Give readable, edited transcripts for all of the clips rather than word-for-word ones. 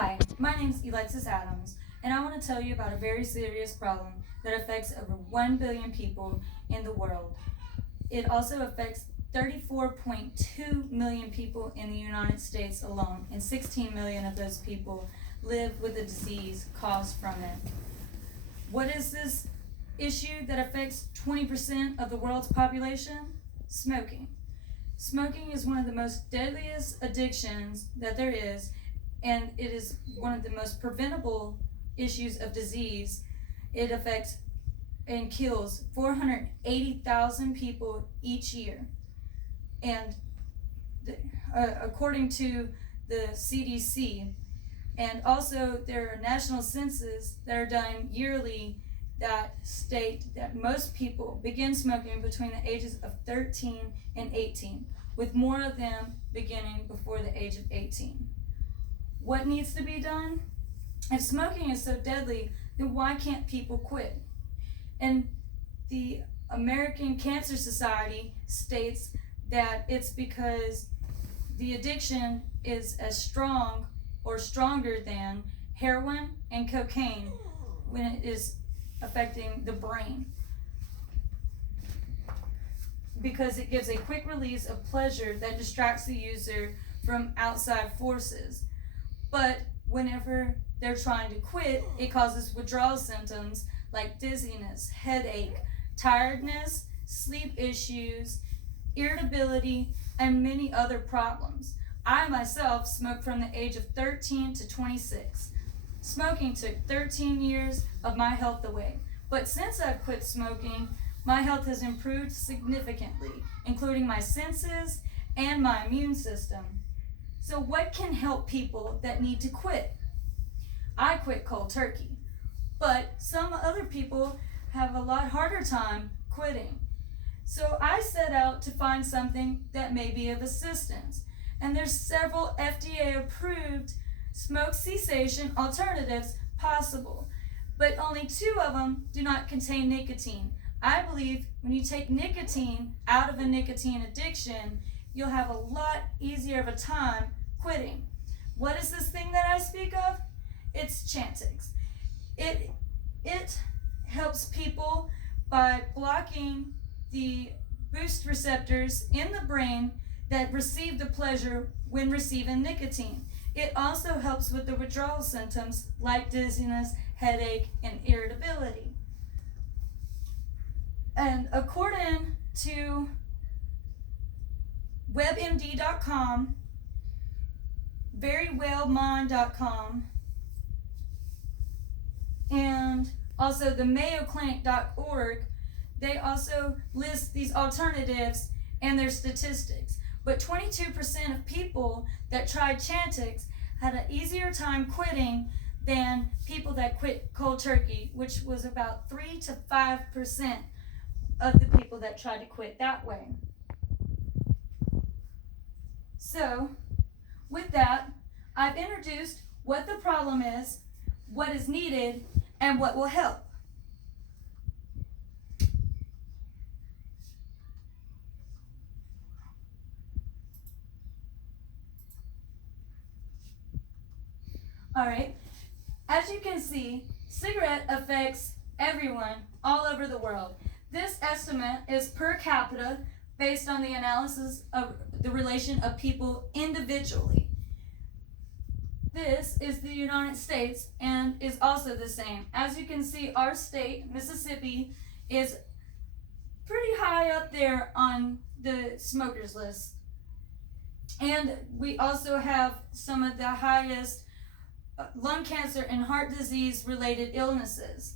Hi, my name is Alexis Adams, and I want to tell you about a very serious problem that affects over 1 billion people in the world. It also affects 34.2 million people in the United States alone, and 16 million of those people live with a disease caused from it. What is this issue that affects 20% of the world's population? Smoking. Smoking is one of the most deadliest addictions that there is, and it is one of the most preventable issues of disease. It affects and kills 480,000 people each year. And according to the CDC, and also there are national censuses that are done yearly that state that most people begin smoking between the ages of 13 and 18, with more of them beginning before the age of 18. What needs to be done? If smoking is so deadly, then why can't people quit? And the American Cancer Society states that it's because the addiction is as strong or stronger than heroin and cocaine when it is affecting the brain, because it gives a quick release of pleasure that distracts the user from outside forces. But whenever they're trying to quit, it causes withdrawal symptoms like dizziness, headache, tiredness, sleep issues, irritability, and many other problems. I myself smoked from the age of 13 to 26. Smoking took 13 years of my health away. But since I've quit smoking, my health has improved significantly, including my senses and my immune system. So what can help people that need to quit? I quit cold turkey, but some other people have a lot harder time quitting. So I set out to find something that may be of assistance. And there's several FDA-approved smoke cessation alternatives possible, but only 2 of them do not contain nicotine. I believe when you take nicotine out of a nicotine addiction, you'll have a lot easier of a time quitting. What is this thing that I speak of? It's Chantix. It helps people by blocking the boost receptors in the brain that receive the pleasure when receiving nicotine. It also helps with the withdrawal symptoms like dizziness, headache, and irritability. And according to webmd.com, verywellmind.com, and also the mayoclinic.org, they also list these alternatives and their statistics. But 22% of people that tried Chantix had an easier time quitting than people that quit cold turkey, which was about 3 to 5% of the people that tried to quit that way. So, with that, I've introduced what the problem is, what is needed, and what will help. All right, as you can see, cigarette affects everyone all over the world. This estimate is per capita based on the analysis of the relation of people individually. This is the United States and is also the same. As you can see, our state, Mississippi, is pretty high up there on the smokers list. And we also have some of the highest lung cancer and heart disease related illnesses.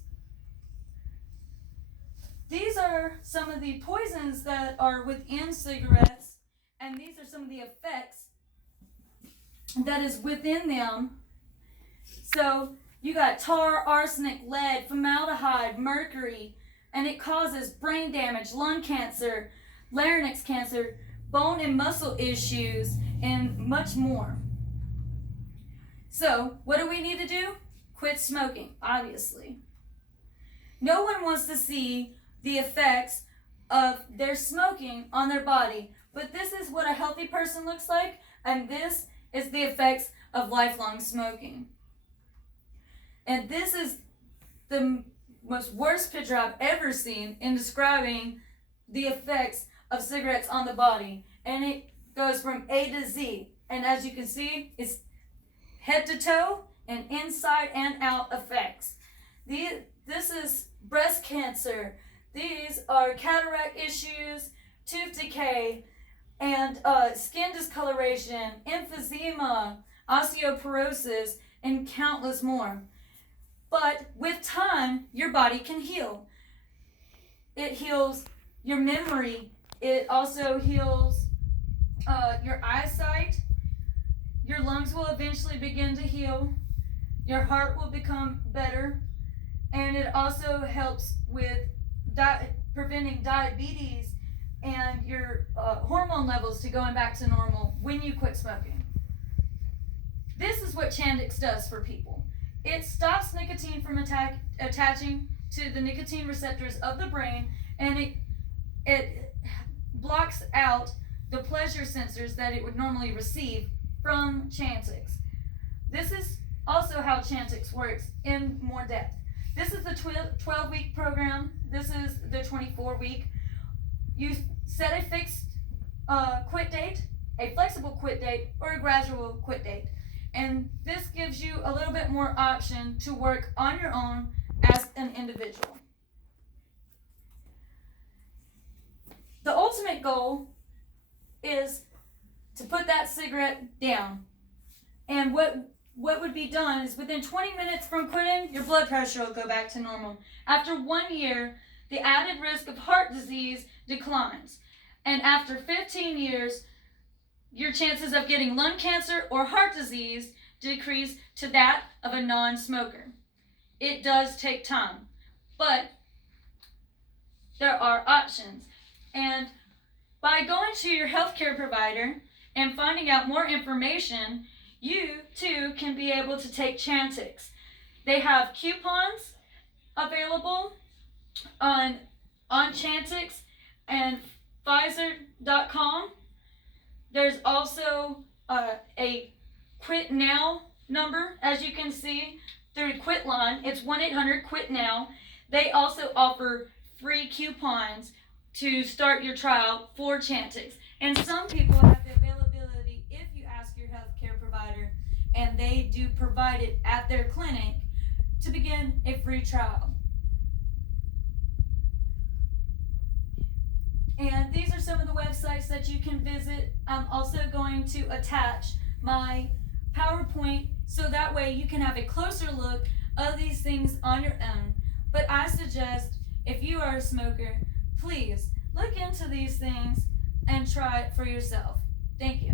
These are some of the poisons that are within cigarettes, and these are some of the effects that is within them. So you got tar, arsenic, lead, formaldehyde, mercury, and it causes brain damage, lung cancer, larynx cancer, bone and muscle issues, and much more. So what do we need to do? Quit smoking, obviously. No one wants to see the effects of their smoking on their body, but this is what a healthy person looks like, and this is the effects of lifelong smoking. And this is the most worst picture I've ever seen in describing the effects of cigarettes on the body. And it goes from A to Z. And as you can see, it's head to toe and inside and out effects. This is breast cancer. These are cataract issues, tooth decay, and skin discoloration, emphysema, osteoporosis, and countless more. But with time, your body can heal. It heals your memory. It also heals your eyesight. Your lungs will eventually begin to heal. Your heart will become better. And it also helps with preventing diabetes and your hormone levels to going back to normal when you quit smoking. This is what Chantix does for people. It stops nicotine from attaching to the nicotine receptors of the brain, and it blocks out the pleasure sensors that it would normally receive from Chantix. This is also how Chantix works in more depth. This is the 12-week program. This is the 24-week. You set a fixed quit date, a flexible quit date, or a gradual quit date. And this gives you a little bit more option to work on your own as an individual. The ultimate goal is to put that cigarette down. And what would be done is within 20 minutes from quitting, your blood pressure will go back to normal. After 1 year, the added risk of heart disease declines. And after 15 years, your chances of getting lung cancer or heart disease decrease to that of a non-smoker. It does take time, but there are options. And by going to your healthcare provider and finding out more information, you too can be able to take Chantix. They have coupons available on Chantix and Pfizer.com. There's also a Quit Now number, as you can see through Quit Line. It's 1-800-QUIT-NOW. They also offer free coupons to start your trial for Chantix. And some people have the availability, if you ask your healthcare provider, and they do provide it at their clinic, to begin a free trial. And these are some of the websites that you can visit. I'm also going to attach my PowerPoint so that way you can have a closer look of these things on your own. But I suggest, if you are a smoker, please look into these things and try it for yourself. Thank you.